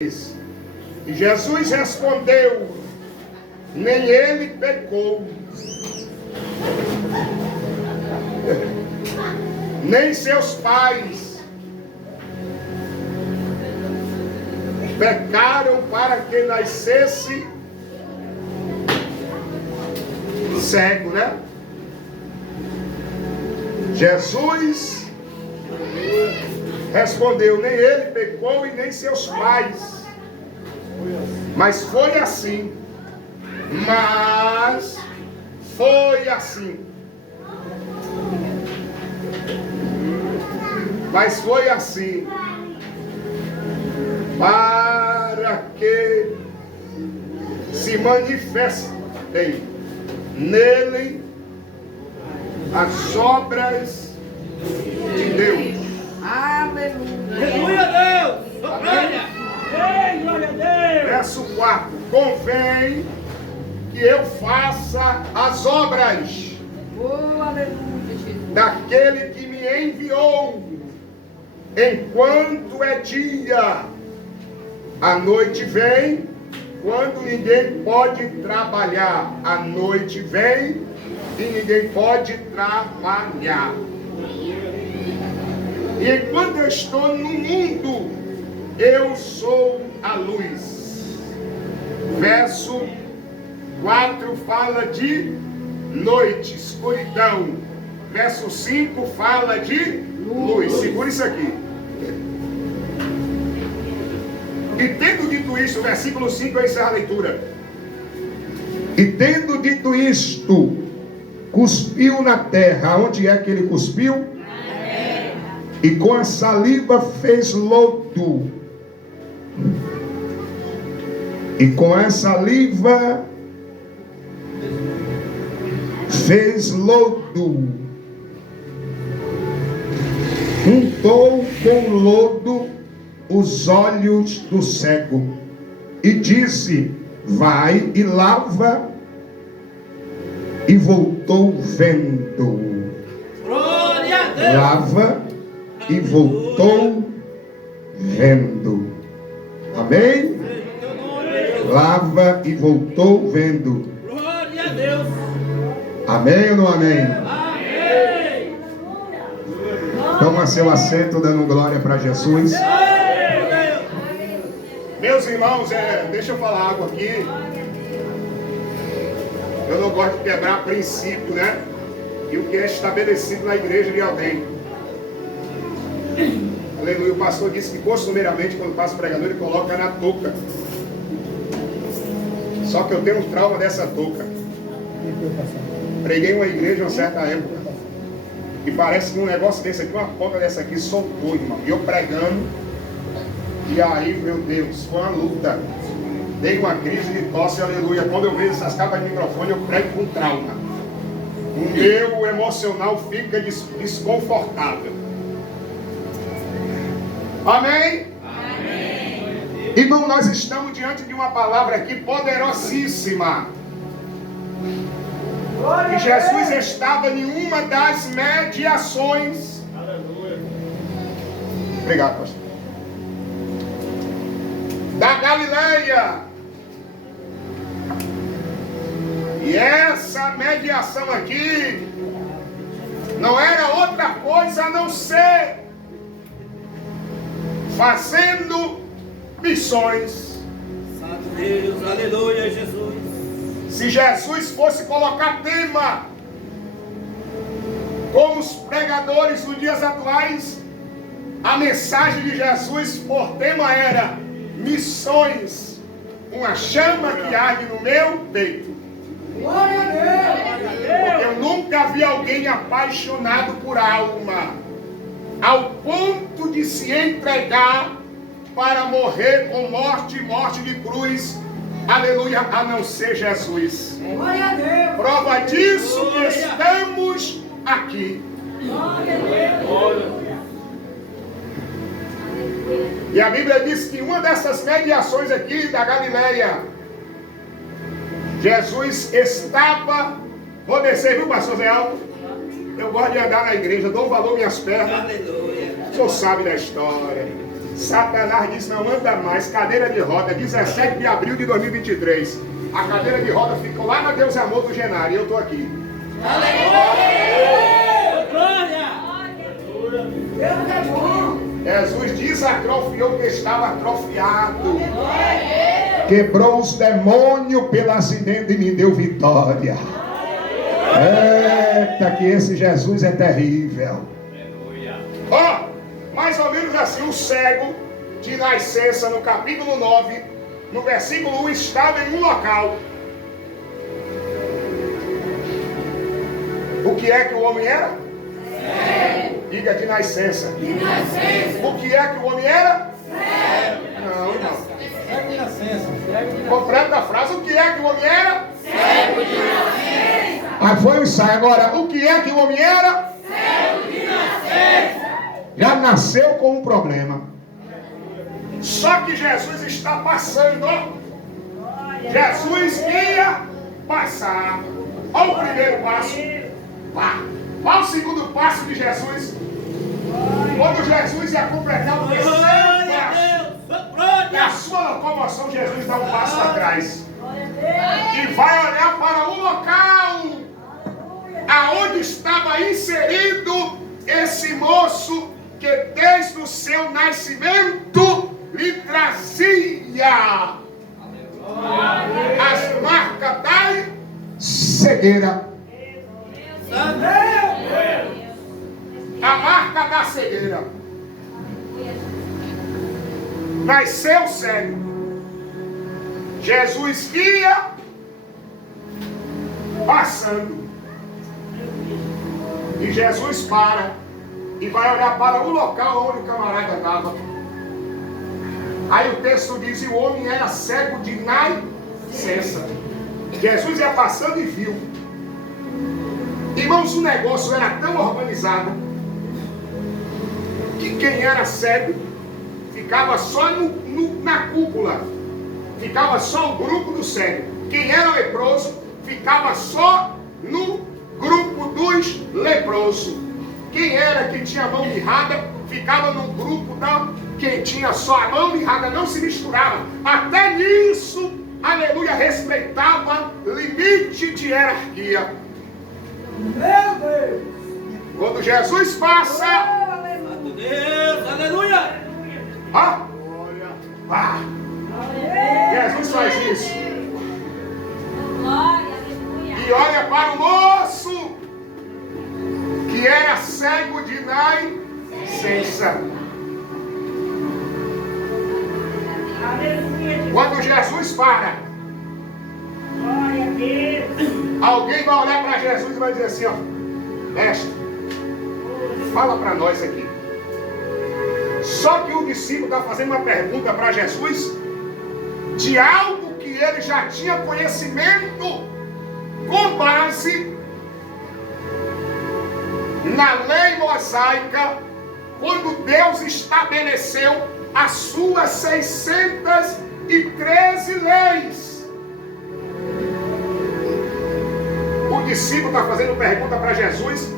E Jesus respondeu: nem ele pecou, nem seus pais pecaram para que nascesse cego, né? Jesus respondeu: nem ele pecou e nem seus pais, mas foi assim. Mas foi assim. Mas foi assim, para que se manifestem nele as obras de Deus. Aleluia. Aleluia a Deus. Glória. Ei, glória a Deus. Verso 4. Convém que eu faça as obras daquele que me enviou, enquanto é dia. A noite vem, quando ninguém pode trabalhar. A noite vem e ninguém pode trabalhar. E enquanto eu estou no mundo, eu sou a luz. Verso 4 fala de noite, escuridão. Verso 5 fala de luz. Segura isso aqui. E tendo dito isto, versículo 5, eu encerro a leitura. E tendo dito isto, cuspiu na terra. Onde é que ele cuspiu? E com a saliva fez lodo. E com a saliva fez lodo. Untou com lodo os olhos do cego. E disse: vai e lava. E voltou vendo. Glória a Deus. Lava e voltou vendo. Amém? Lava e voltou vendo. Glória a Deus. Amém ou não amém? Amém. Toma seu assento dando glória para Jesus. Meus irmãos, deixa eu falar algo aqui. Eu não gosto de quebrar princípio, né? E o que é estabelecido na igreja de alguém. Aleluia. O pastor disse que costumeiramente, quando passa o pregador, ele coloca na touca. Só que eu tenho um trauma dessa touca. Preguei uma igreja uma certa época. E parece que um negócio desse aqui, uma ponta dessa aqui, soltou, irmão. E eu pregando. E aí, meu Deus, foi uma luta. Dei uma crise de tosse, aleluia. Quando eu vejo essas capas de microfone, eu prego com trauma. O meu emocional fica desconfortável. Amém? Amém. Irmão, nós estamos diante de uma palavra aqui poderosíssima. E Jesus estava em uma das mediações. Aleluia. Obrigado, pastor. Da Galileia. E essa mediação aqui não era outra coisa a não ser fazendo missões. Santo Deus, aleluia, Jesus. Se Jesus fosse colocar tema, como os pregadores dos dias atuais, a mensagem de Jesus por tema era missões, uma chama que arde no meu peito. Glória a Deus. Porque eu nunca vi alguém apaixonado por alma, ao ponto de se entregar para morrer com morte de cruz, aleluia, a não ser Jesus. Glória a Deus. Prova disso que estamos aqui. Glória a Deus. E a Bíblia diz que uma dessas mediações aqui da Galileia, Jesus estava, vou descer, viu, pastor Zé Alto? Eu gosto de andar na igreja, dou um valor às minhas pernas. Aleluia. O senhor sabe da história. Satanás disse, não anda mais, cadeira de roda, 17 de abril de 2023. A cadeira de roda ficou lá na Deus Amor do Genário e eu estou aqui. Jesus desatrofiou o que estava atrofiado. Quebrou os demônios pelo acidente e me deu vitória. Eita, que esse Jesus é terrível. Ó, mais ou menos assim, o cego de nascença, no capítulo 9, no versículo 1, estava em um local. O que é que o homem era? Diga de nascença. O que é que o homem era? Não, irmão. Cego de nascença. Completa a frase. O que é que o homem era? Cego de nascença. Aí foi o ensaio. Agora, o que é que o homem era? Cego de nascença. Já nasceu com um problema. Só que Jesus está passando, ó. Jesus ia passar. Olha o primeiro passo. Pá. Olha o segundo passo de Jesus. Quando Jesus ia completar o terceiro passo, na sua locomoção, Jesus dá um passo atrás. E vai olhar para o local aonde estava inserido esse moço que desde o seu nascimento lhe trazia as marcas da cegueira. A marca da cegueira. Nasceu cego. Jesus ia passando. E Jesus para e vai olhar para o local onde o camarada estava. Aí o texto diz: e o homem era cego de nascença. Jesus ia passando e viu. Irmãos, o negócio era tão organizado que quem era cego ficava só na cúpula, ficava só o grupo do cego. Quem era leproso ficava só no grupo dos leprosos. Quem era que tinha a mão mirrada ficava no grupo da quem tinha só a mão mirrada, não se misturava. Até nisso, aleluia, respeitava limite de hierarquia. Meu Deus! Quando Jesus passa, Santo Deus, aleluia! Jesus faz isso. E olha para o moço que era cego de nascença. Quando Jesus para, alguém vai olhar para Jesus e vai dizer assim, ó: mestre, fala para nós aqui. Só que o discípulo está fazendo uma pergunta para Jesus de algo que ele já tinha conhecimento com base na lei mosaica, quando Deus estabeleceu as suas 613 leis. O discípulo está fazendo pergunta para Jesus,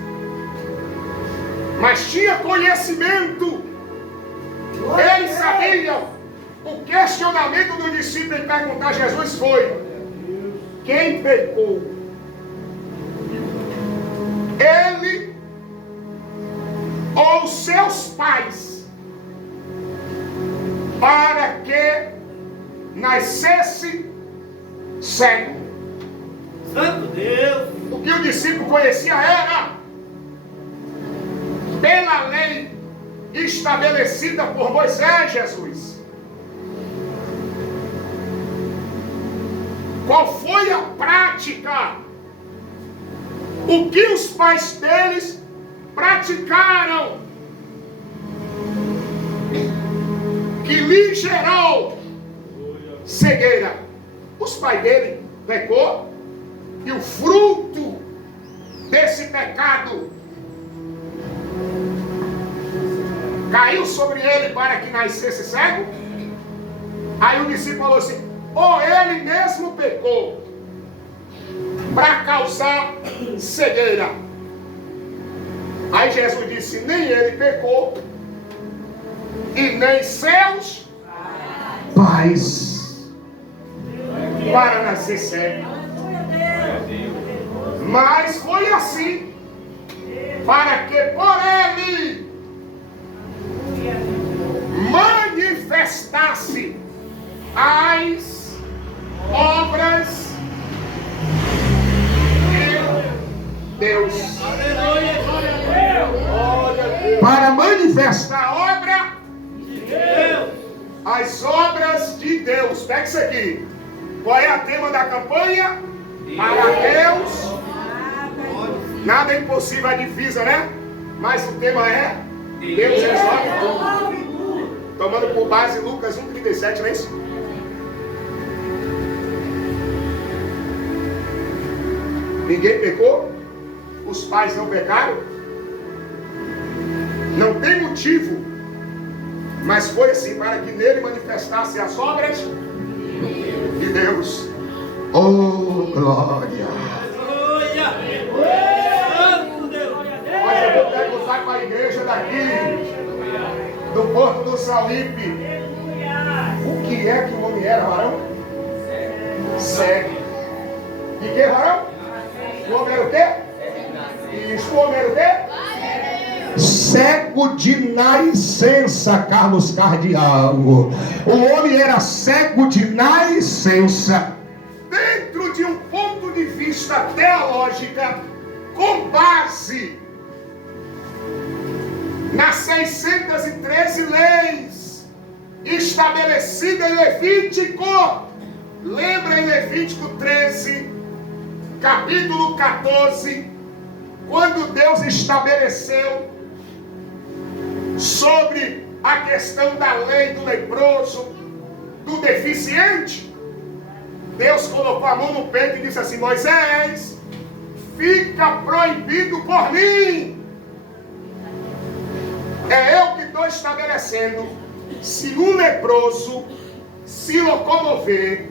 mas tinha conhecimento. Eles sabiam. O questionamento do discípulo em perguntar a Jesus foi: quem pecou? Ele ou seus pais, para que nascesse cego? Santo Deus! O que o discípulo conhecia era, pela lei estabelecida por Moisés, Jesus. Qual foi a prática? O que os pais deles praticaram que lhe gerou cegueira? Os pais dele pecou e o fruto desse pecado caiu sobre ele para que nascesse cego. Aí o discípulo falou assim: ou ele mesmo pecou para causar cegueira. Aí Jesus disse: nem ele pecou, e nem seus pais para nascer cego. Mas foi assim, para que por ele manifestasse as obras de Deus. Para manifestar a obra de Deus. As obras de Deus. Pega isso aqui. Qual é o tema da campanha? Para Deus nada é impossível, a divisa, né? Mas o tema é Deus resolve tudo. Tomando por base Lucas 1,37, não é isso? Ninguém pecou? Os pais não pecaram? Não tem motivo. Mas foi assim, para que nele manifestasse as obras de Deus. Oh, glória! Mas eu vou perguntar para a igreja daqui, do Porto do Sauípe, o que é que o homem era, varão? Cego. E que, varão? O homem era o quê? Isso, o homem era o quê? Cego de nascença, Carlos Cardial. O homem era cego de nascença. Dentro de um ponto de vista teológica, com base nas 613 leis estabelecidas em Levítico. Lembra em Levítico 13, capítulo 14, quando Deus estabeleceu sobre a questão da lei do leproso, do deficiente? Deus colocou a mão no peito e disse assim: Moisés, fica proibido por mim. É eu que estou estabelecendo. Se um leproso se locomover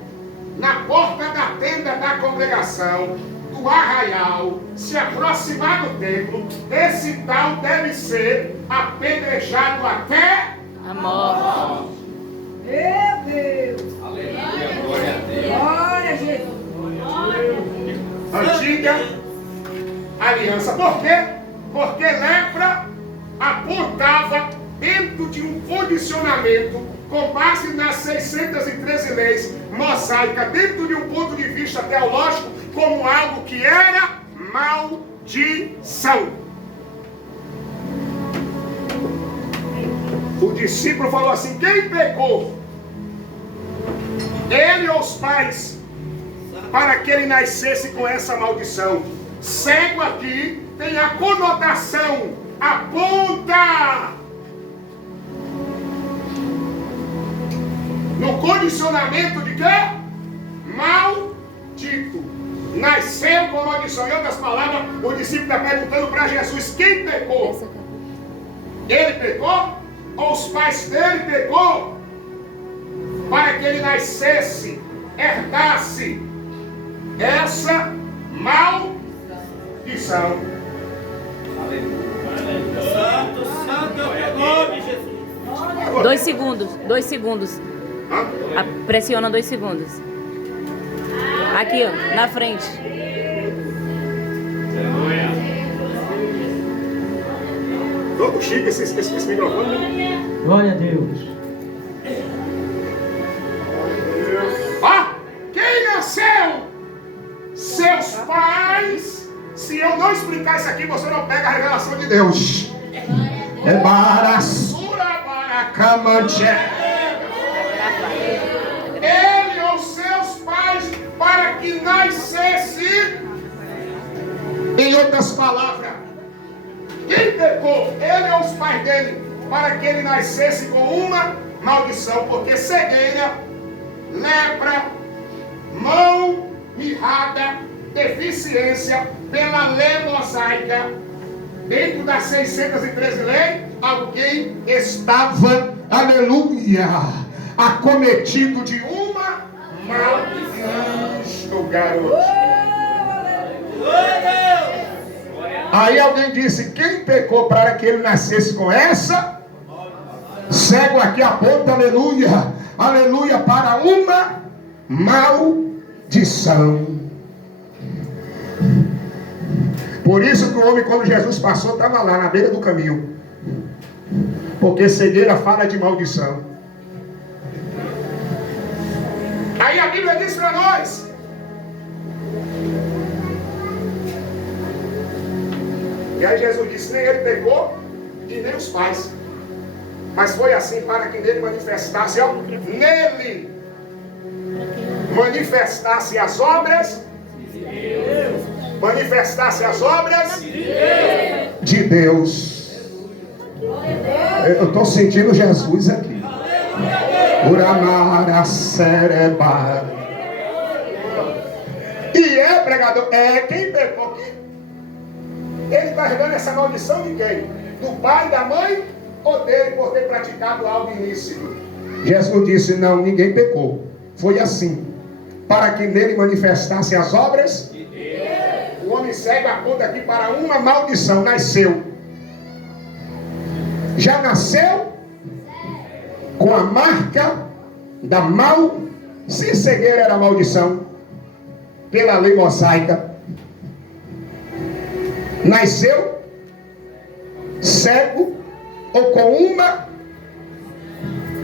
na porta da tenda da congregação, do arraial, se aproximar do templo, esse tal deve ser apedrejado até a morte. Meu Deus! Aleluia, glória a Deus. Glória a Jesus! Antiga aliança. Por quê? Porque lepra apontava dentro de um condicionamento com base nas 613 leis mosaicas, dentro de um ponto de vista teológico, como algo que era maldição. O discípulo falou assim: quem pecou? Ele ou os pais, para que ele nascesse com essa maldição? Cego aqui tem a conotação, aponta no condicionamento de quê? Maldito. Nasceu com maldição. Em outras palavras, o discípulo está perguntando para Jesus: quem pecou? Ele pecou? Ou os pais dele pecou? Para que ele nascesse, herdasse essa maldição. Santo, santo é o nome de Jesus. 2 segundos, 2 segundos. Pressiona 2 segundos. Aqui, ó, na frente. Todo chique esse microfone, né? Glória a Deus. Quem nasceu? Seus pais. Se eu não explicar isso aqui, você não pega a revelação de Deus. É Barassura Baracamante. Ele ou seus pais, para que nascesse. Em outras palavras, quem pecou? Ele ou os pais dele, para que ele nascesse com uma maldição, porque cegueira, lepra, mão mirrada, deficiência pela lei mosaica, dentro das 613 leis, alguém estava, aleluia, acometido de uma maldição, garoto. Aí alguém disse: quem pecou para que ele nascesse com essa Cego aqui aponta, aleluia, aleluia, para uma maldição. Por isso que o homem, quando Jesus passou, estava lá na beira do caminho. Porque cegueira fala de maldição. Aí a Bíblia diz para nós: e aí Jesus disse, nem ele pecou e nem os pais, mas foi assim para que nele manifestasse, ó, nele manifestasse as obras de Deus. Manifestasse as obras de Deus. Eu estou sentindo Jesus aqui. Uramara cerebral. E é, pregador, quem pecou aqui? Ele carregando essa maldição de quem? Do pai, da mãe ou dele por ter praticado algo ilícito? Jesus disse, não, ninguém pecou. Foi assim, para que nele manifestasse as obras de Deus. O homem cego aponta aqui para uma maldição. Nasceu. Já nasceu com a marca da se cegueira era maldição, pela lei mosaica, nasceu cego ou com uma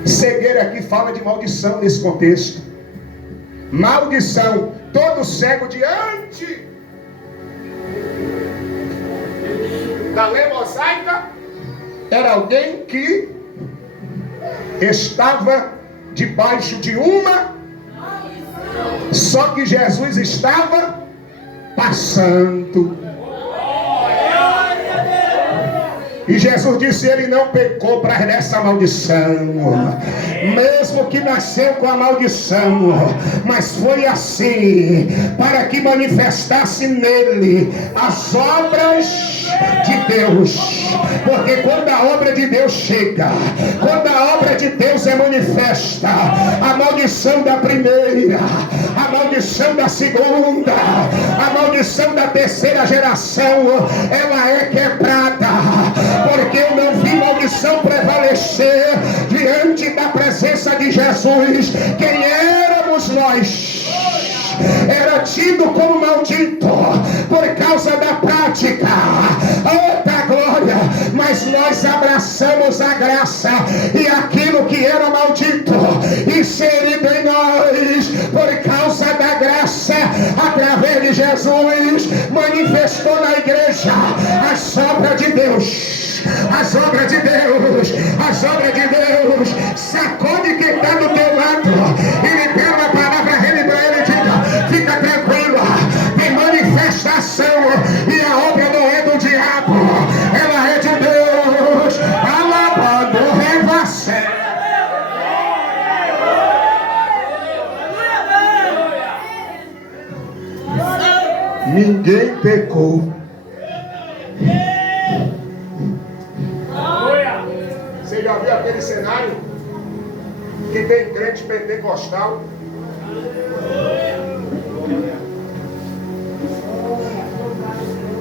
cegueira. Aqui fala de maldição nesse contexto. Maldição. Todo cego diante da lei mosaica era alguém que estava debaixo de uma, só que Jesus estava passando. E Jesus disse, ele não pecou para essa maldição, mesmo que nasceu com a maldição, mas foi assim, para que manifestasse nele as obras de Deus. Porque quando a obra de Deus chega, quando a obra de Deus é manifesta, a maldição da primeira, a maldição da segunda, a maldição da terceira geração, ela é quebrada. Porque eu não vi maldição prevalecer diante da presença de Jesus. Quem éramos nós era tido como maldito por causa da prática. Outra glória. Mas nós abraçamos a graça, e aquilo que era maldito inserido em nós por causa da graça, através de Jesus, manifestou na igreja as obras de Deus. As obras de Deus, as obras de Deus. Sacode quem está do teu lado e libera uma palavra para ele, diga, fica tranquilo, tem manifestação, e a obra não é do diabo, ela é de Deus. Alabado revacé. Ninguém pecou. Você já viu aquele cenário que tem crente pentecostal?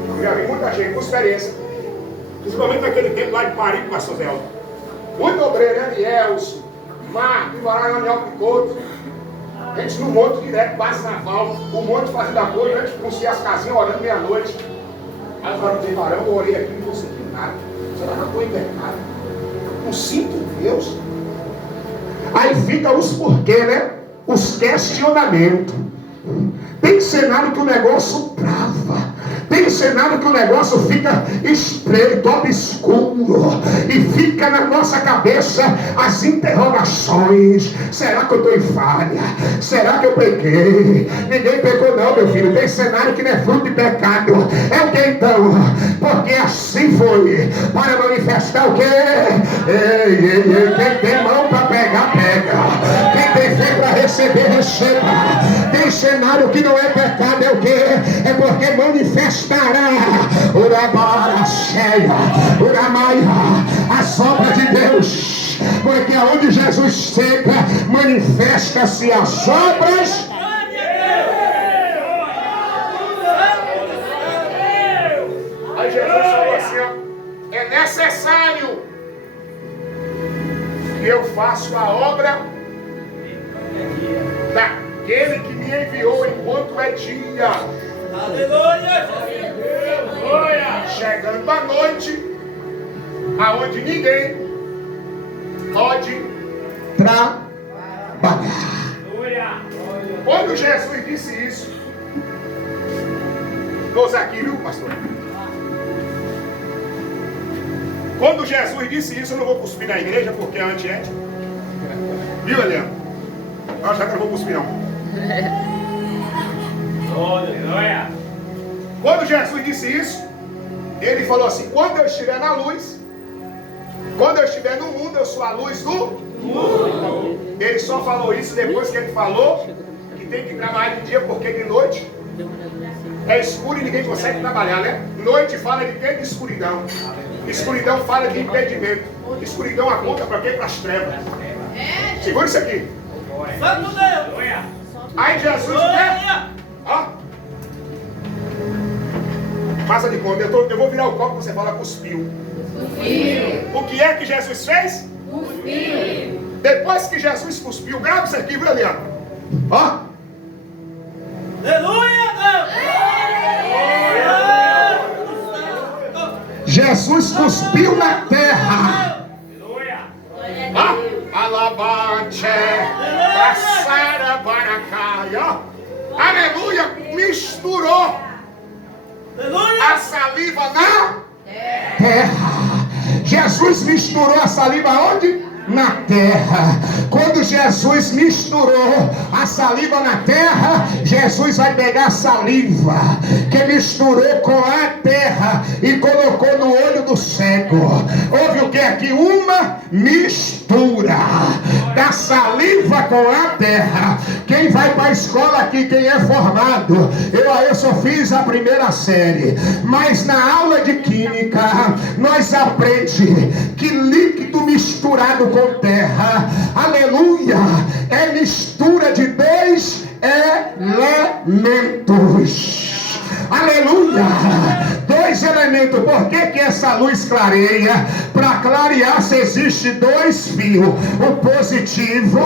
Eu já vi muita gente com experiência, principalmente naquele tempo lá de Paris, pastor Zé. Muito obreiro, né? Elielson, Marco, Ivará, Daniel Picoto. A gente no monte direto, passa na val, o monte fazendo a coisa, a gente puxia as casinhas orando meia-noite. Aí eu falei, varão, eu orei aqui e não consegui nada. Será que eu estou em pecado? Não sinto Deus. Aí fica os porquê, né? Os questionamentos. Tem cenário que o negócio trava. Tem cenário que o negócio fica estreito, obscuro, e fica na nossa cabeça as interrogações. Será que eu estou em falha? Será que eu pequei? Ninguém pecou não, meu filho. Tem cenário que não é fruto de pecado. É o que então? Porque assim foi, para manifestar o quê? Quem tem mão para pegar, pega. Quem tem fé para receber, receba. Tem cenário que não é pecado, é o quê? É porque manifestará Urabara cheia, Uramaia, as obras de Deus. Porque aonde Jesus chega, manifesta-se as obras. Aí Jesus falou assim, ó, é necessário que eu faço a obra daquele que me enviou enquanto é dia. Aleluia! Chegando à noite, aonde ninguém pode trabalhar. Quando Jesus disse isso, vou usar aqui, viu, pastor? Quando Jesus disse isso, eu não vou cuspir na igreja porque é antiético. Viu, Eliana? Eu já que eu não vou cuspir, não. Quando Jesus disse isso, ele falou assim: quando eu estiver na luz, quando eu estiver no mundo, eu sou a luz do mundo. Ele só falou isso depois que ele falou que tem que trabalhar de dia porque de noite é escuro e ninguém consegue trabalhar, né? Noite fala de quê? De escuridão. Escuridão fala de impedimento. Escuridão aponta para quê? Para as trevas. Segura isso aqui. Santo Deus! Aí Jesus, né? Ó. Faça de conta, eu vou virar o copo que você fala cuspiu. O que é que Jesus fez? Cuspiu. Depois que Jesus cuspiu, grava isso aqui, viu, Eliana? Ó. Aleluia, Deus! Jesus cuspiu na terra. Alabante, passara baracaia. Aleluia, misturou a saliva na terra. Jesus misturou a saliva onde? Na terra. Quando Jesus misturou a saliva na terra, Jesus vai pegar a saliva que misturou com a terra e colocou no olho do cego. Houve o que aqui? Uma mistura da saliva com a terra. Quem vai para a escola aqui, quem é formado, eu só fiz a primeira série, mas na aula de química nós aprendemos que líquido misturado com terra, aleluia, é mistura de dois elementos. Aleluia! Dois elementos. Por que que essa luz clareia? Para clarear se existe dois fios, o positivo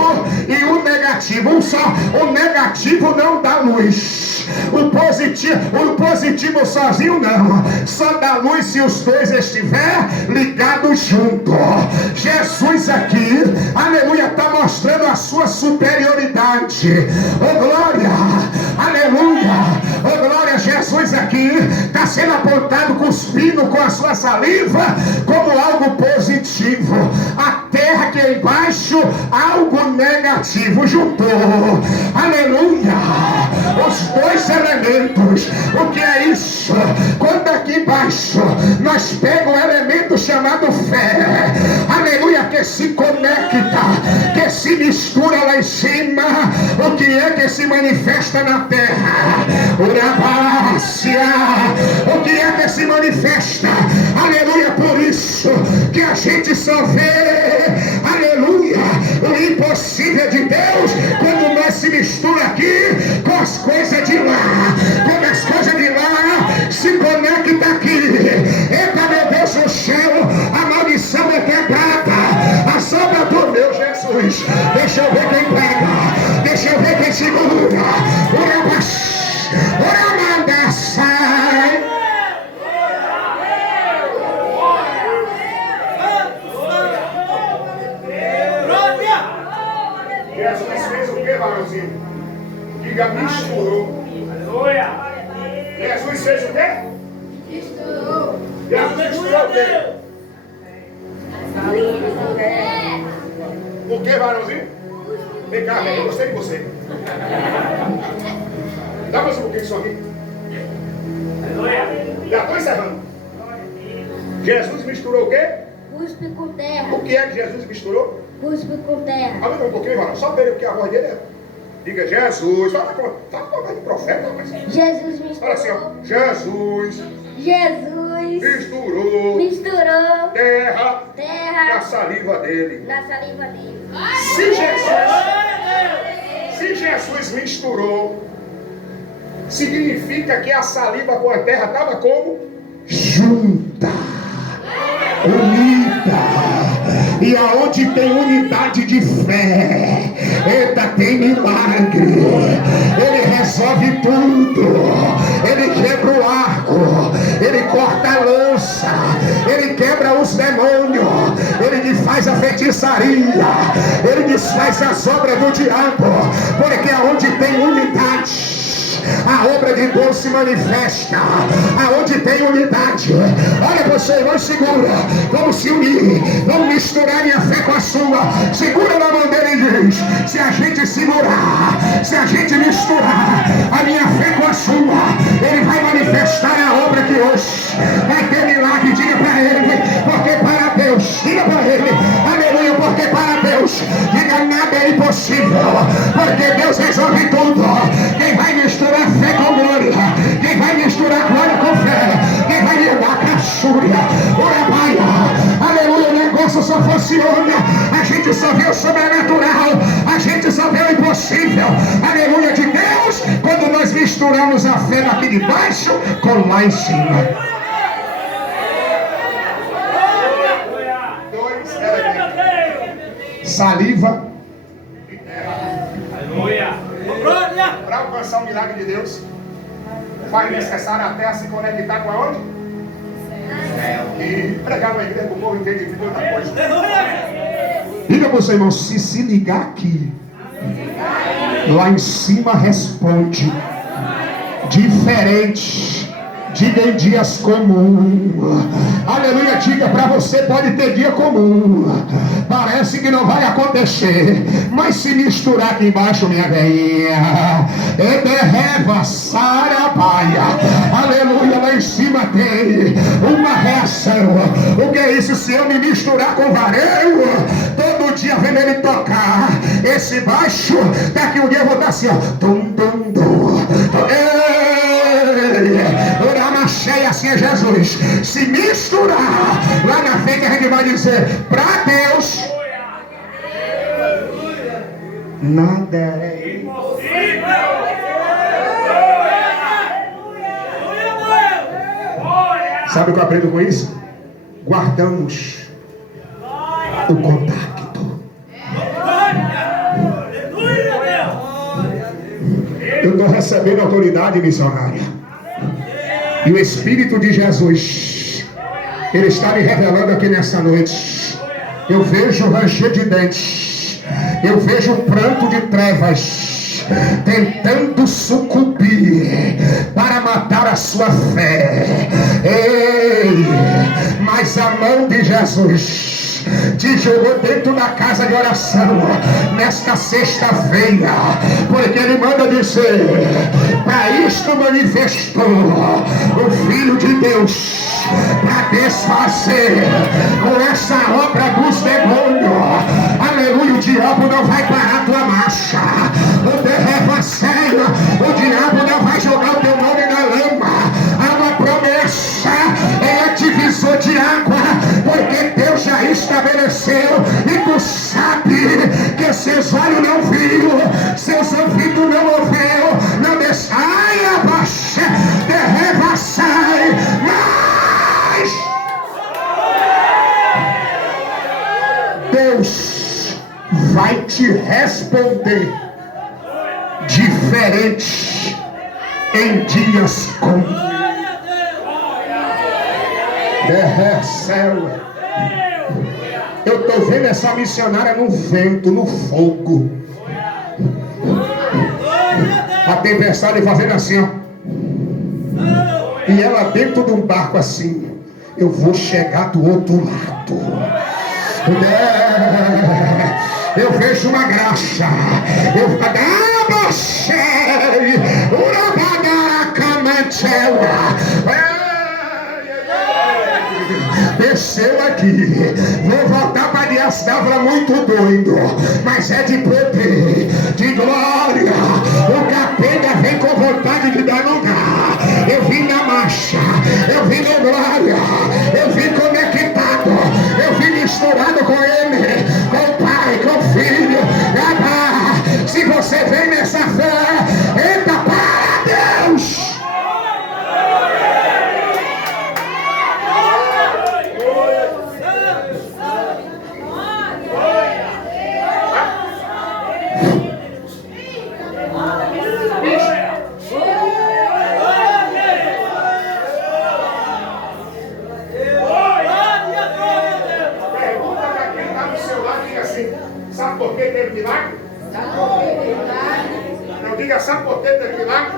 e o negativo. Um só. O negativo não dá luz. O positivo sozinho não. Só dá luz se os dois estiver ligados junto. Jesus aqui, aleluia, está mostrando a sua superioridade. Oh glória! Aleluia! Oh glória! Jesus aqui está sendo apontado, cuspindo com a sua saliva como algo positivo. A terra que é embaixo, algo negativo, juntou. Aleluia! Os dois elementos. O que é isso? Quando aqui embaixo nós pegamos um elemento chamado fé, aleluia, que se conecta, que se mistura lá em cima. O que é que se manifesta na terra? O que é que se manifesta? Aleluia, por isso que a gente só vê, aleluia, o impossível de Deus quando nós se mistura aqui com as coisas de lá. Quando as coisas de lá se conectam aqui, eita meu Deus do céu, a maldição é quebrada, a sombra do meu Jesus. Deixa eu ver quem pega, deixa eu ver quem segura. Manda sai. Jesus fez o que, varãozinho? Diga, misturou. Jesus fez o quê? Misturou. Jesus misturou o quê? O que, varãozinho? Vem cá, eu gostei de você. Dá mais um pouquinho disso aqui. Já estou encerrando. Jesus misturou o quê? Cuspe com terra. O que é que Jesus misturou? Cuspe com terra. Aumenta um pouquinho, varão. Só dele, porque a voz dele é. Diga Jesus. Fala com a voz de profeta, mas. Jesus misturou. Fala assim, ó. Jesus. Misturou. Terra. Na saliva dele. Na saliva dele. Se Jesus misturou, significa que a saliva com a terra estava como? Junta. Unida. E aonde tem unidade de fé, eita, tem milagre. Ele resolve tudo. Ele quebra o arco, ele corta a lança, ele quebra os demônios, ele desfaz a feitiçaria, ele desfaz as obras do diabo, porque aonde tem unidade, a obra de Deus se manifesta. Aonde tem unidade, olha para o seu irmão, segura, vamos se unir, vamos misturar minha fé com a sua. Segura na mão dele e diz: se a gente segurar, se a gente misturar a minha fé com a sua, ele vai manifestar a obra que hoje vai ter milagre. Diga para ele, porque para Deus, diga para ele, aleluia, porque para Deus, diga, nada é impossível, porque Deus resolve tudo. Quem vai misturar fé com glória, quem vai misturar glória com fé, quem vai levar caçúria, orabaia, aleluia, o negócio só funciona, a gente só vê o sobrenatural, a gente só vê o impossível, aleluia, de Deus, quando nós misturamos a fé daqui de baixo com lá em cima. Dois elementos: saliva e terra. Aleluia. Para alcançar o milagre de Deus, faz necessário a terra se conectar com aonde? E pregar na igreja para o povo entender de outra coisa. Diga para o seu irmão: se ligar aqui, lá em cima responde diferente. Diga em dias comuns. Aleluia, diga para você, pode ter dia comum. Parece que não vai acontecer, mas se misturar aqui embaixo, minha velhinha, é derreva, sarapaia. Aleluia, lá em cima tem uma reação. O que é isso? Se eu me misturar com o vareio, todo dia vendo ele tocar esse baixo, daqui um dia eu vou estar assim, ó. Tum, tum, tum. Orama cheia, assim é Jesus. Se misturar, lá na frente a gente vai dizer: para Deus nada é impossível. Sabe o que eu aprendo com isso? Guardamos o contacto. Eu estou recebendo autoridade missionária. E o Espírito de Jesus, ele está me revelando aqui nessa noite. Eu vejo ranger de dentes, eu vejo pranto de trevas tentando sucumbir para matar a sua fé. Ei, mas a mão de Jesus te jogou dentro da casa de oração nesta sexta-feira, porque ele manda dizer: para isto manifestou o Filho de Deus, para desfazer com essa obra dos demônios. Aleluia, o diabo não vai parar a tua marcha, o derrevaceiro, o diabo não vai jogar o teu nome na lama. Há uma promessa, é divisor de água, porque Deus já estabeleceu, e tu sabe que seus olhos não viram, seus ouvidos não ouviram, não desai abaixo, derrevassai, mas Deus vai te responder diferente em dias como céu. Eu estou vendo essa missionária no vento, no fogo. A tempestade fazendo assim, ó. E ela dentro de um barco assim. Eu vou chegar do outro lado. Eu vejo uma graxa. Eu desceu aqui. Vou voltar para Dias Dávila muito doido, mas é de poder, de glória. O capeta vem com vontade de dar lugar. Eu vim na marcha, eu vim na glória, eu vim conectado, eu vim misturado com ele, com o Pai, com o Filho. Se você vem nessa fé, eita, para Deus. diga, sabe por que teve milagre?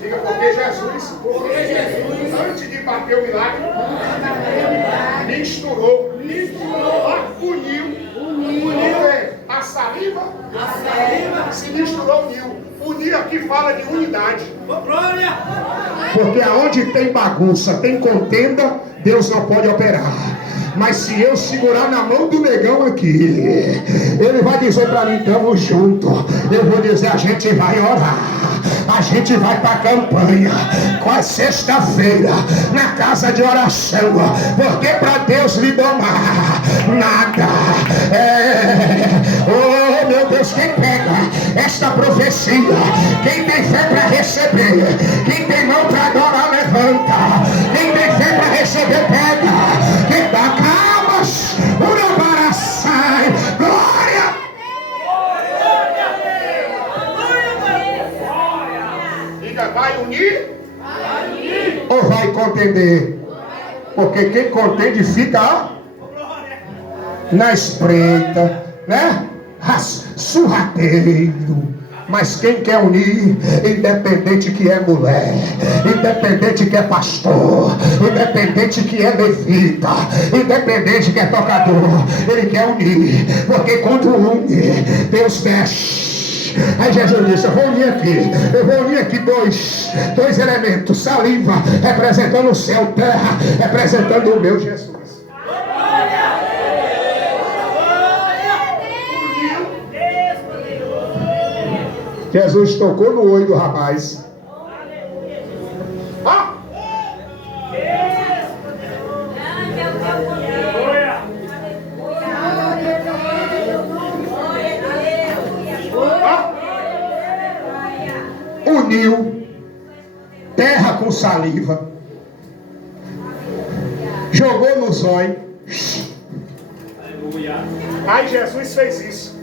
Diga, porque Jesus, antes de bater o milagre, misturou, uniu, a saliva se misturou, uniu. Unir aqui fala de unidade. Porque aonde tem bagunça, tem contenda, Deus não pode operar. Mas se eu segurar na mão do negão aqui, ele vai dizer para mim, estamos juntos. Eu vou dizer, a gente vai orar, a gente vai para a campanha, quase sexta-feira, na casa de oração. Porque para Deus lhe domar nada oh meu Deus, quem pega esta profecia, quem tem fé para receber, quem tem mão para adorar, levanta. Quem tem fé para receber, pega. Quem dá calmas, Urabara sai. Glória! Diga, vai unir ou vai contender? Porque quem contende fica na espreita, né? Surrateiro. Mas quem quer unir, independente que é mulher, independente que é pastor, independente que é levita, independente que é tocador, ele quer unir. Porque quando une, Deus mexe. Aí Jesus disse, eu vou unir aqui dois elementos. Saliva representando o céu, terra representando o meu Jesus. Jesus tocou no olho do rapaz. Ah! Uniu terra com saliva, jogou no zóio. Aí Jesus fez isso.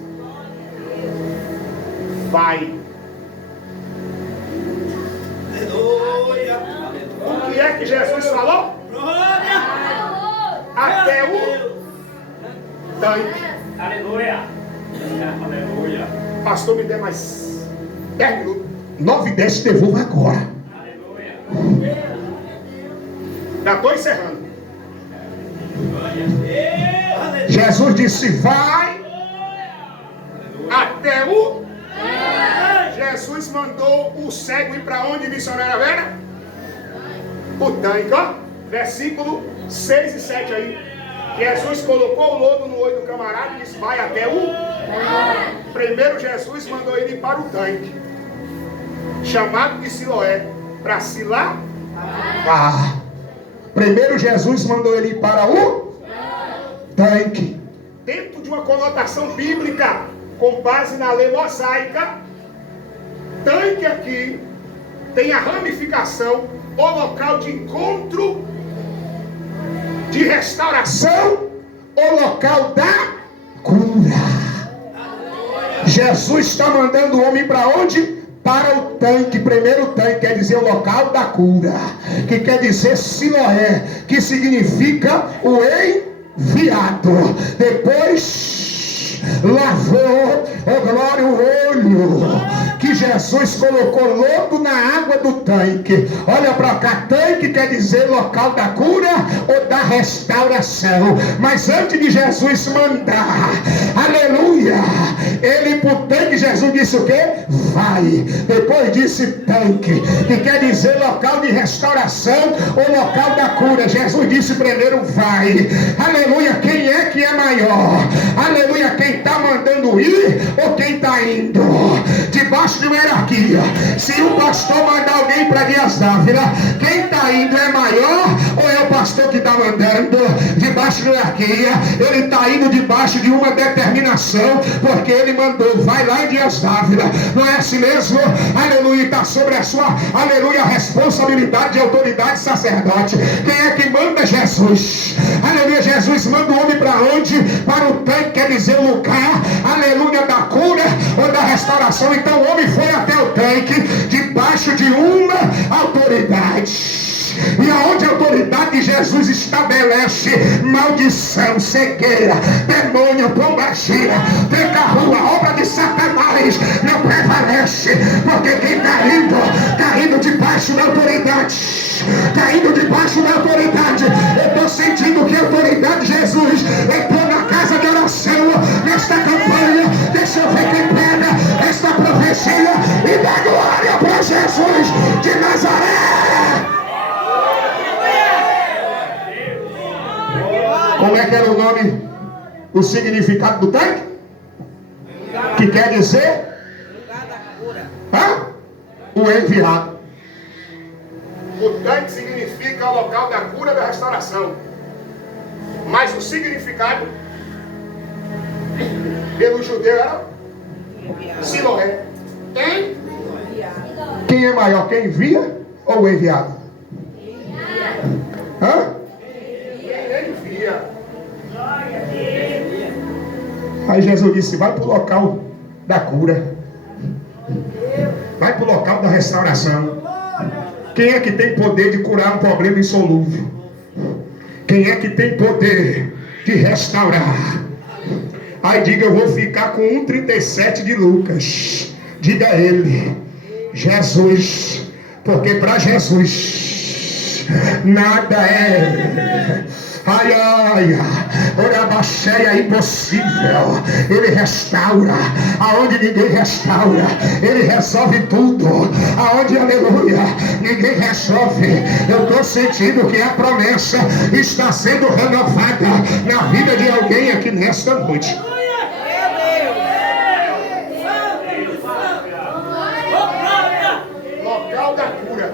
Vai. O que é que Jesus falou? Até o tanque. Aleluia. Aleluia. Pastor, me dê mais 10 minutos. 9 e 10 devolvo agora. Aleluia. Já estou encerrando. Jesus disse, vai até o... Jesus mandou o cego ir para onde, missionária Vera? O tanque, ó. Versículo 6 e 7 aí. Jesus colocou o lodo no olho do camarada e disse, vai até o... Primeiro Jesus mandou ele ir para o tanque, chamado de Siloé, para se lavar. Primeiro Jesus mandou ele ir para o tanque. Dentro de uma conotação bíblica, com base na lei mosaica, tanque aqui tem a ramificação, o local de encontro, de restauração, o local da cura. Jesus está mandando o homem para onde? Para o tanque. Primeiro tanque quer dizer o local da cura, que quer dizer Siloé, que significa o enviado. Depois lavou, glória, o olho, que Jesus colocou lodo na água do tanque. Olha para cá, tanque quer dizer local da cura ou da restauração. Mas antes de Jesus mandar, aleluia, ele para o tanque, Jesus disse o quê? Vai. Depois disse tanque, que quer dizer local de restauração ou local da cura. Jesus disse primeiro vai. Aleluia, quem é que é maior? Aleluia, quem está mandando ir ou quem está indo? Debaixo de uma hierarquia, se o pastor mandar alguém para Dias Dávila, quem está indo é maior ou é o pastor que está mandando? Debaixo de uma hierarquia, ele está indo debaixo de uma determinação, porque ele mandou, vai lá em Dias Dávila. Não é assim mesmo? Aleluia, está sobre a sua, aleluia, responsabilidade de autoridade sacerdote. Quem é que manda? Jesus. Aleluia, Jesus manda o homem para onde? Para o tanque, quer dizer o lugar, aleluia, da cura ou da restauração. Então o homem foi até o tanque debaixo de uma autoridade. E aonde a autoridade de Jesus estabelece maldição, cegueira, demônio, pombagira, tranca-rua, obra de Satanás, não autoridade. Está indo debaixo da autoridade. Eu estou sentindo que a autoridade de Jesus entrou na casa de oração nesta campanha. Deixa eu ver quem pega esta profecia e dá glória para Jesus de Nazaré. Como é que era o nome, o significado do tanque? Que quer dizer? O enviado. O tanque significa o local da cura e da restauração. Mas o significado pelo judeu era Siloé. Quem é maior, quem envia ou o enviado? Quem envia. Aí Jesus disse: vai para o local da cura, vai para o local da restauração. Quem é que tem poder de curar um problema insolúvel? Quem é que tem poder de restaurar? Aí diga: eu vou ficar com 1,37 de Lucas. Diga a ele: Jesus, porque para Jesus nada é Orabaxéia impossível. Ele restaura aonde ninguém restaura. Ele resolve tudo aonde, aleluia, ninguém resolve. Eu estou sentindo que a promessa está sendo renovada na vida de alguém aqui nesta noite. Local da cura,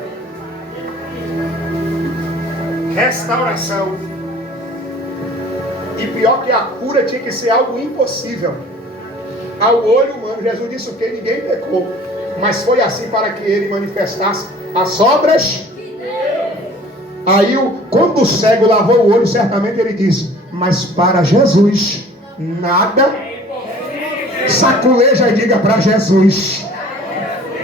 restauração. E pior que a cura tinha que ser algo impossível ao olho humano. Jesus disse o que? Ninguém pecou, mas foi assim para que ele manifestasse as obras de Deus. Aí quando o cego lavou o olho, certamente ele disse: mas para Jesus nada. Saculeja e diga para Jesus.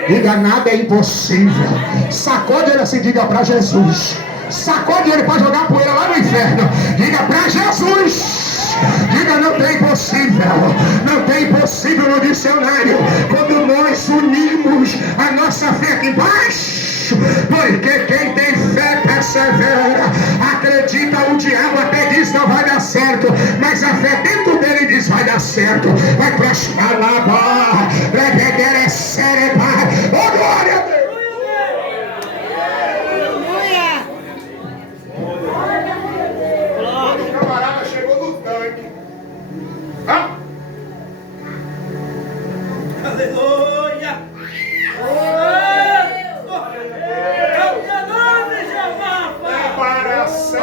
Diga: nada é impossível. Sacode ele assim, diga para Jesus. Sacode ele para jogar poeira lá no inferno. Diga para Jesus. Diga: não tem impossível. Não tem impossível no dicionário. Quando nós unimos a nossa fé aqui embaixo. Porque quem tem fé persevera. Acredita, o diabo até diz não vai dar certo, mas a fé dentro dele diz vai dar certo. Vai prosperar lá. Vai vender é cérebro. Oh, glória a Deus. Aleluia! Para ser.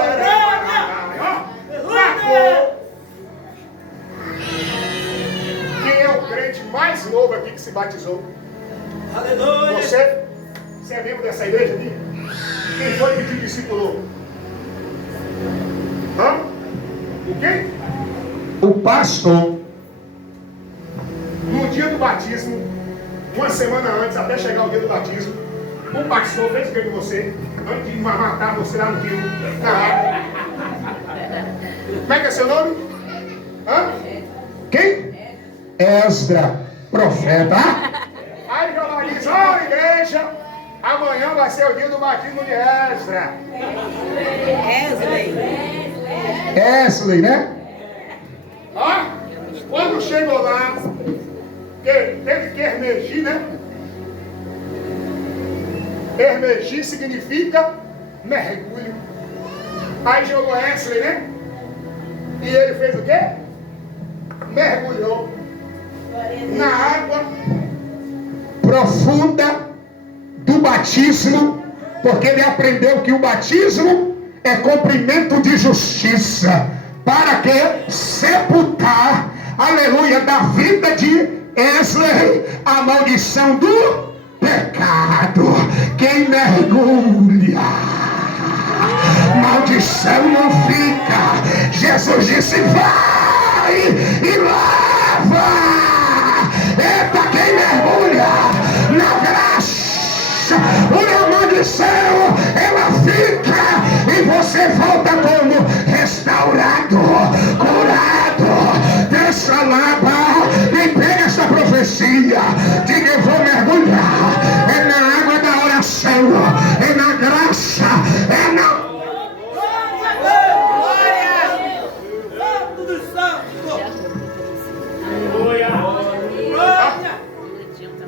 Quem é o crente mais novo aqui que se batizou? Aleluia! Você é membro dessa igreja aqui? Quem foi que te discipulou? O quê? O pastor. No dia do batismo, uma semana antes, até chegar o dia do batismo, o pastor fez o que com você? Antes de matar você lá no rio, na água. Como é que é seu nome? Quem? Esdra, profeta. Aí já diz: ó, igreja, amanhã vai ser o dia do batismo de Esdra. Esley, né? Quando chegou lá, teve que emergir, né? Emergir significa mergulho. Aí jogou Wesley, né? E ele fez o quê? Mergulhou na água profunda do batismo, porque ele aprendeu que o batismo é cumprimento de justiça, para que sepultar, aleluia, da vida de Wesley a maldição do pecado. Quem mergulha, maldição não fica. Jesus disse: vai e lava. Eita, quem mergulha na graça, uma maldição, ela fica e você volta como restaurado, curado, transformado. Quem pega esta profecia, diga: eu vou mergulhar. É na água da oração, é na graça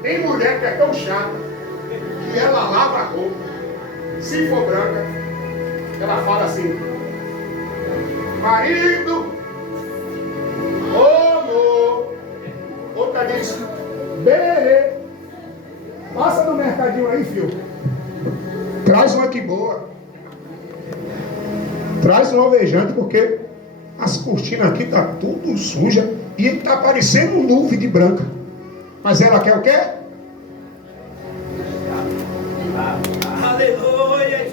Tem mulher que é tão chata que ela lava a roupa. Se for branca, ela fala assim: marido, ô amor. Outra diz: berê. Passa no mercadinho aí, filho. Traz uma que boa. Traz um alvejante, porque as cortinas aqui tá tudo suja e ele tá parecendo um nuvem de branca. Mas ela quer o quê? Aleluia.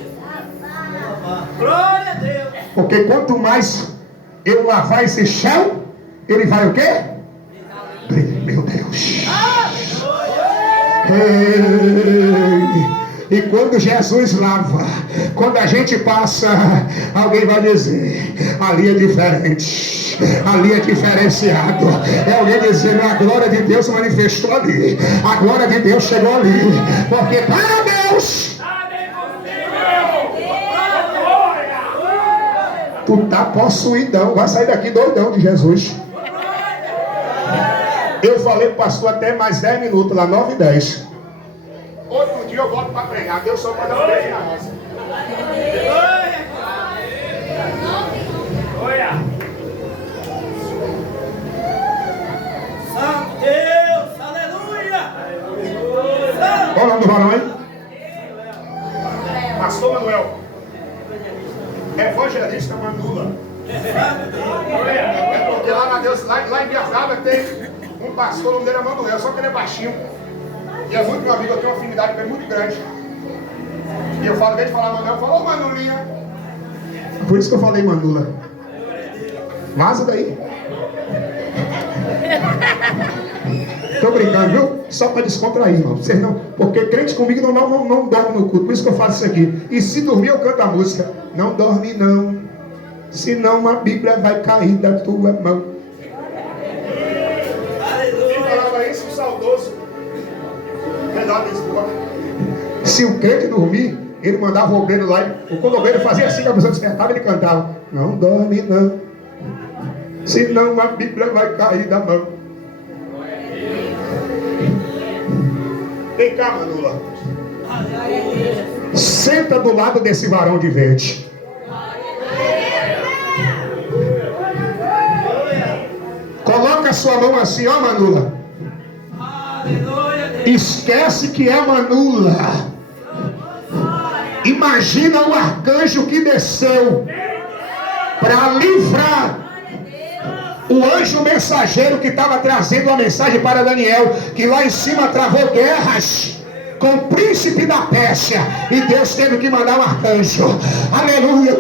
Glória a Deus. Porque quanto mais eu lavar esse chão, ele vai o quê? Meu Deus. E quando Jesus lava, quando a gente passa, alguém vai dizer: ali é diferente, ali é diferenciado. É alguém dizendo: a glória de Deus manifestou ali, a glória de Deus chegou ali. Porque para Deus, tu tá possuidão, vai sair daqui doidão de Jesus. Eu falei pro pastor até mais 10 minutos, lá 9h10. Outro dia eu volto para pregar. Deus só para dar um beijo na roça. Olha. Santo Deus, aleluia. Qual o nome do varão aí? Pastor Manuel. Evangelista Manula. É porque lá na Deus, lá em Biafraba tem um pastor, o nome dele é Manuel, só que ele é baixinho. E é muito meu amigo, eu tenho uma afinidade com ele muito grande. E eu falo, em vez de falar Manuel, eu falo: ô Manulinha. Por isso que eu falei Manula. Vaza daí. Tô brincando, viu? Só para descontrair, irmão. Vocês não, porque crente comigo não dorme no culto. Por isso que eu faço isso aqui. E se dormir, eu canto a música: não dorme não, senão a Bíblia vai cair da tua mão. Quem falava isso? O saudoso Renato Lisboa. Se o crente dormir, ele mandava o obreiro lá. E quando o obreiro fazia assim, a pessoa despertava, ele cantava: não dorme não, senão a Bíblia vai cair da mão. Vem cá, Manula. Senta do lado desse varão de verde. Coloca a sua mão assim, ó, Manula. Esquece que é Manula. Imagina o arcanjo que desceu para livrar o anjo mensageiro que estava trazendo a mensagem para Daniel, que lá em cima travou guerras com o príncipe da Pérsia, e Deus teve que mandar um arcanjo. Aleluia. Eu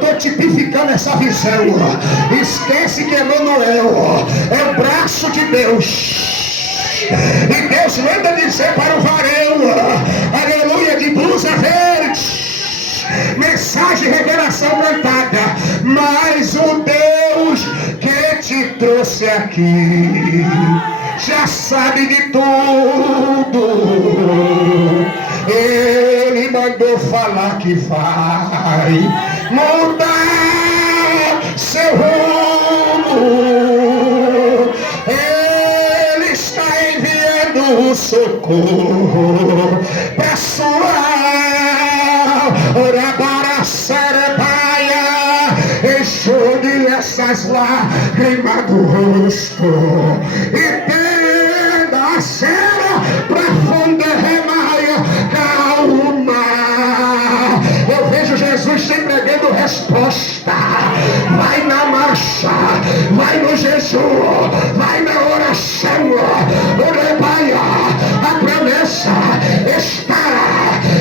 tô tipificando essa visão. Esquece que Emanuel é o braço de Deus. E Deus manda dizer para o varão, aleluia, de blusa verde, mensagem, revelação cantada: mas o Deus que te trouxe aqui já sabe de tudo. Ele mandou falar que vai mudar seu rumo. Ele está enviando o socorro para sua enxugue essas lágrimas do rosto e tenda a cera profunda, remaia, calma. Eu vejo Jesus te entregando resposta. Vai na marcha, vai no jejum, vai na oração. A promessa está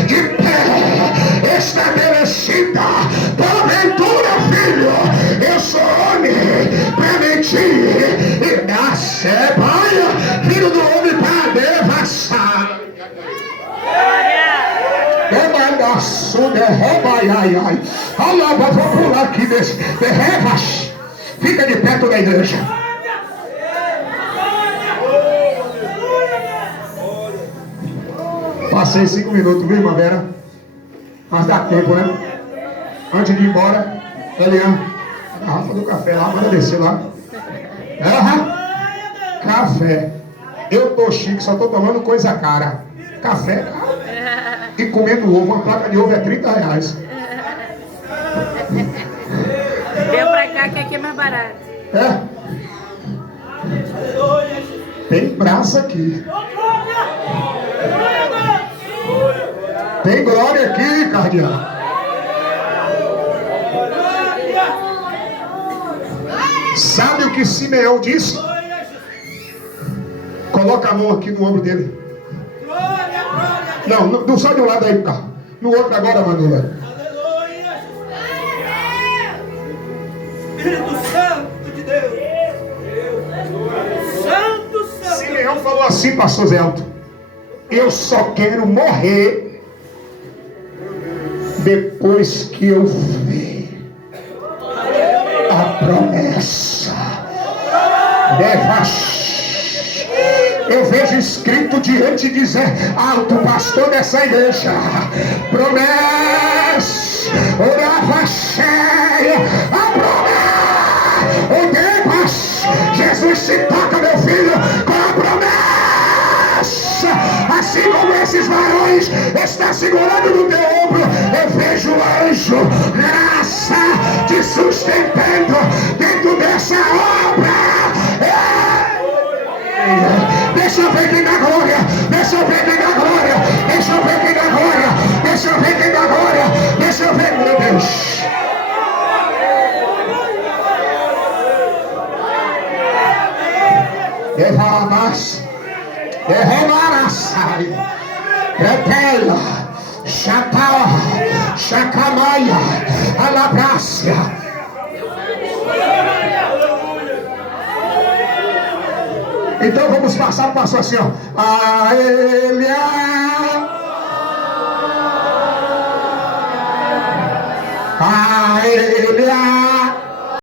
de pé, estabelecida. Porventura, filho, eu sou homem para mentir e dar cebaia, filho do homem para devassar. Vou pular aqui desse. Fica de perto da igreja. Passei 5 minutos, viu, irmã Vera? Mas dá tempo, né? Antes de ir embora, Eliane, a garrafa do café lá, manda descer lá. Café. Eu tô chique, só tô tomando coisa cara. Café e comendo ovo. Uma placa de ovo é 30 reais. Vem pra cá que aqui é mais barato. É? Tem braço aqui. Tem glória aqui, cardeal. Sabe o que Simeão disse? Coloca a mão aqui no ombro dele. Não só de um lado aí, cara. No outro agora, Manula. Espírito Santo de Deus. Santo. Simeão falou assim, pastor Zé Alto: eu só quero morrer depois que eu ver a promessa. Eu vejo escrito diante de Zé Alto, pastor dessa igreja: promessa, orava cheia, a promessa, o Deus, Jesus se toca, meu filho, com a promessa, assim como esses varões estão segurando no teu ombro. Eu vejo o anjo, graça, te sustentando dentro dessa obra. Deixa eu ver quem dá glória, deixa eu ver quem dá glória, deixa eu ver quem dá glória, deixa eu ver quem dá glória, deixa eu ver, meu Deus. Derramarás, Prepela, Chapau, Chacamaia, Alabrácia. Então vamos passar, passou assim, ó. A ele a ele